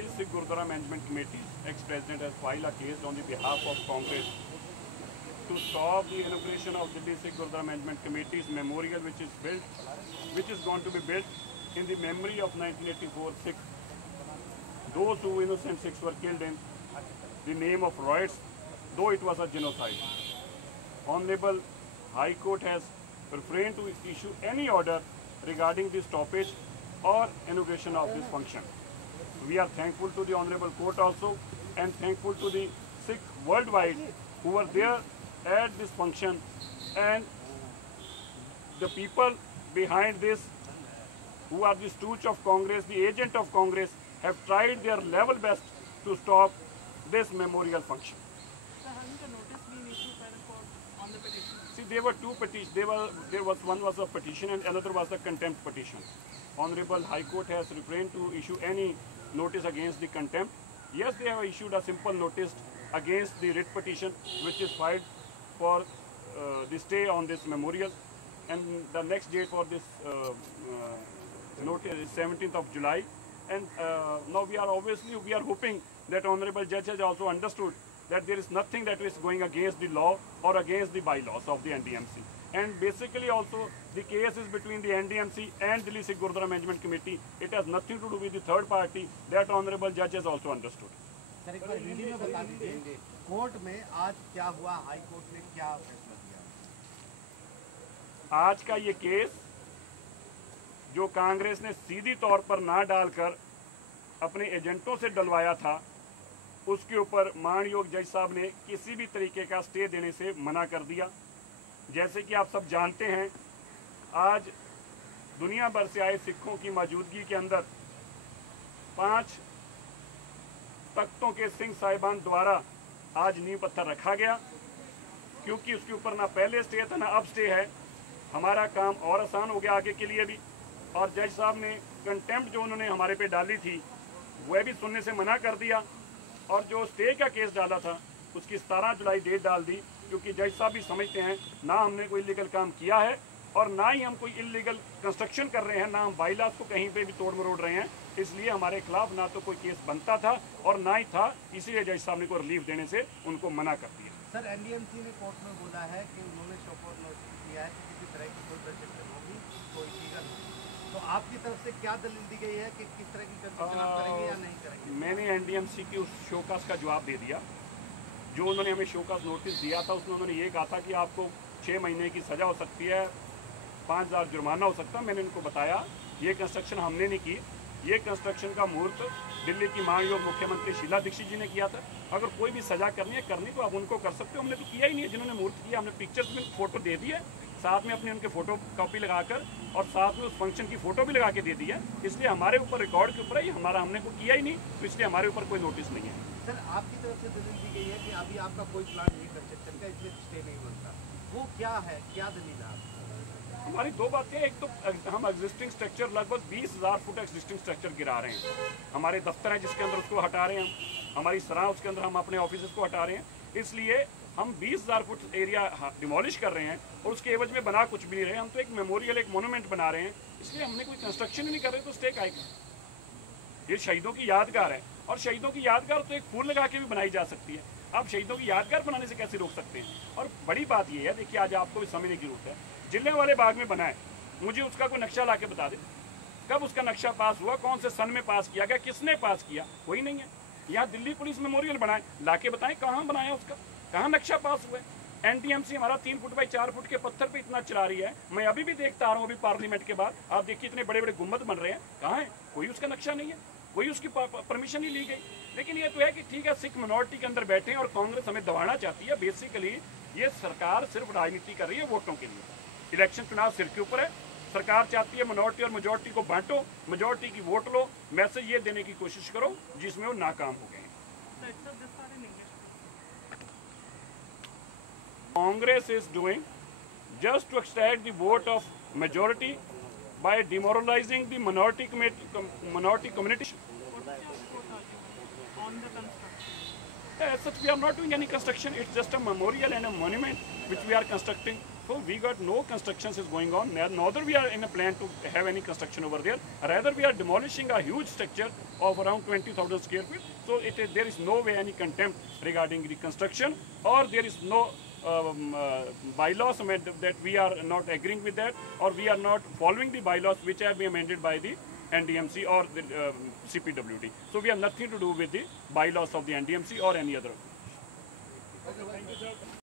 Sikh Gurudwara Management Committee's ex-president has filed a case on the behalf of Congress to stop the inauguration of Delhi Sikh Gurudwara Management Committee's memorial, which is going to be built in the memory of 1984 Sikhs, those who innocent Sikhs were killed in the name of riots, though it was a genocide. Honorable High Court has refrained to issue any order regarding this stoppage or inauguration of this function. We are thankful to the Honorable Court also, and thankful to the Sikh worldwide who were there at this function, and the people behind this, who are the stooge of Congress, the agent of Congress, have tried their level best to stop this memorial function. So having the notice been issued on the petition? See, there were two petitions. One was a petition and another was the contempt petition. Honorable High Court has refrained to issue any notice against the contempt. Yes, they have issued a simple notice against the writ petition, which is filed for the stay on this memorial, and the next date for this notice is 17th of July. And now we are hoping that Honorable Judge has also understood that there is nothing that is going against the law or against the bylaws of the NDMC. And basically also the case is between the NDMC and Delhi Sikh Gurudwara Management Committee. It has nothing to do with the third party. That Honorable Judge has also understood. Sir एक बार हिंदी में बता दीजिए, court में आज क्या हुआ, high court ने क्या फैसला दिया? आज का ये केस जो कांग्रेस ने सीधी तौर पर ना डालकर अपने एजेंटों से डलवाया था, उसके ऊपर मानयोग जज साहब ने किसी भी तरीके का स्टे देने से मना कर दिया। जैसे कि आप सब जानते हैं, आज दुनिया भर से आए सिखों की मौजूदगी के अंदर 5 तख्तों के सिंह साहिबान द्वारा आज नींव पत्थर रखा गया, क्योंकि उसके ऊपर ना पहले स्टे था ना अब स्टे है। हमारा काम और आसान हो गया आगे के लिए भी। और जज साहब ने कंटेम्प्ट जो उन्होंने हमारे पे डाली थी वह भी सुनने से मना कर दिया, और जो स्टे का केस डाला था उसकी 17 जुलाई डेट डाल दी, क्योंकि जज साहब भी समझते हैं ना हमने कोई इलीगल काम किया है और ना ही हम कोई इलीगल कंस्ट्रक्शन कर रहे हैं, ना हम बाइलास को कहीं पे भी तोड़ मरोड़ रहे हैं। इसलिए हमारे खिलाफ ना तो कोई केस बनता था और ना ही था, इसीलिए जज साहब ने को रिलीफ देने से उनको मना कर दिया। सर एनडीएमसी ने कोर्ट में बोला है कि उन्होंने शोकॉज नोटिस दिया है कि किसी तरह की कोई कंस्ट्रक्शन होगी तो इलीगल होगी, तो आपकी तरफ से क्या दलील दी गई है कि किस तरह की कंस्ट्रक्शन आप करेंगे या नहीं करेंगे? मैंने एनडीएमसी की उस शोकास का जवाब दे दिया। जो उन्होंने हमें शोकास नोटिस दिया था उसमें उन्होंने ये कहा था कि आपको 6 महीने की सज़ा हो सकती है, 5000 जुर्माना हो सकता है। मैंने उनको बताया ये कंस्ट्रक्शन हमने नहीं की, ये कंस्ट्रक्शन का मुहूर्त दिल्ली की मानयोग मुख्यमंत्री शीला दीक्षित जी ने किया था। अगर कोई भी सज़ा करनी तो आप उनको कर सकते हो, हमने तो किया ही नहीं है। जिन्होंने मुहूर्त किया हमने पिक्चर्स में फोटो दे दी है, साथ में अपने उनके फोटो कॉपी लगाकर और साथ में उस फंक्शन की फोटो भी लगा के दे दी है। इसलिए हमारे ऊपर रिकॉर्ड के ऊपर ही हमने को किया ही नहीं, तो इसलिए हमारे ऊपर कोई नोटिस नहीं है। सर आपकी तरफ से दलील दी गई है कि अभी आपका कोई प्लान नहीं कंस्ट्रक्शन का, इसलिए स्टे नहीं बनता, वो क्या है, क्या दलील है? हमारी दो बातें, एक तो हम एग्जिस्टिंग स्ट्रक्चर लगभग 20,000 फुट एग्जिस्टिंग स्ट्रक्चर गिरा रहे हैं। हमारे दफ्तर है जिसके अंदर उसको हटा रहे हैं हम, हमारी सराह उसके अंदर हम अपने ऑफिस को हटा रहे हैं। इसलिए हम 20,000 फुट एरिया डिमोलिश कर रहे हैं और उसके एवज में बना कुछ भी नहीं रहे। हम तो एक मेमोरियल, एक मोनूमेंट बना रहे हैं, इसलिए हमने कोई कंस्ट्रक्शन ही नहीं कर रहे, तो स्टे काहे का? ये शहीदों की यादगार है, और शहीदों की यादगार तो एक फूल लगा के भी बनाई जा सकती है। आप शहीदों की यादगार बनाने से कैसे रोक सकते हैं? और बड़ी बात यह है, देखिए आज आपको भी समझने की जरूरत है, जलियांवाला बाग में बना है, मुझे उसका कोई नक्शा ला के बता दे, कब उसका नक्शा पास हुआ, कौन से सन में पास किया गया, किसने पास किया? कोई नहीं है। यहाँ दिल्ली पुलिस मेमोरियल बनाए, ला के बताएं कहाँ बनाया उसका, कहाँ नक्शा पास हुआ है? एनडीएमसी हमारा 3 फुट बाई 4 फुट के पत्थर पे इतना चला रही है। मैं अभी भी देखता आ रहा हूँ, अभी पार्लियामेंट के बाद आप देखिए इतने बड़े बड़े गुम्बद बन रहे हैं, कहाँ है? कोई उसका नक्शा नहीं है, कोई उसकी परमिशन नहीं ली गई। लेकिन ये तो है कि ठीक है, सिख मिनॉरिटी के अंदर बैठे हैं और कांग्रेस हमें दबाना चाहती है। बेसिकली ये सरकार सिर्फ राजनीति कर रही है वोटों के लिए। इलेक्शन चुनाव सिर के ऊपर है, सरकार चाहती है मिनॉरिटी और मेजोरिटी को बांटो, मेजोरिटी की वोट लो, मैसेज ये देने की कोशिश करो जिसमें वो नाकाम हो गए। Congress is doing just to extract the vote of majority by demoralizing the minority community. On the construction. As such, we are not doing any construction. It's just a memorial and a monument which we are constructing So we got no constructions is going on. Neither we are in a plan to have any construction over there. Rather we are demolishing a huge structure of around 20,000 square feet. So there is no way any contempt regarding the construction, or there is no bylaws that we are not agreeing with that, or we are not following the bylaws which have been amended by the NDMC or the CPWD. So we have nothing to do with the bylaws of the NDMC or any other.